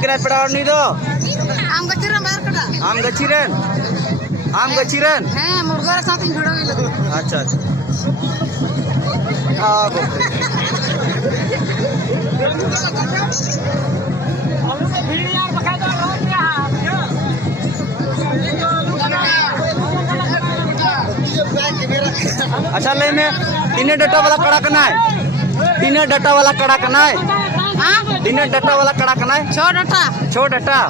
kena perawan ni do. Am gaciran bayar kada. Am gaciran. Am gaciran. Murgara saat ini jual itu. अच्छा हाँ अच्छा ले में तीन डाटा वाला कड़ा करना है तीन डाटा वाला कड़ा करना है तीन डाटा वाला कड़ा करना है छो डाटा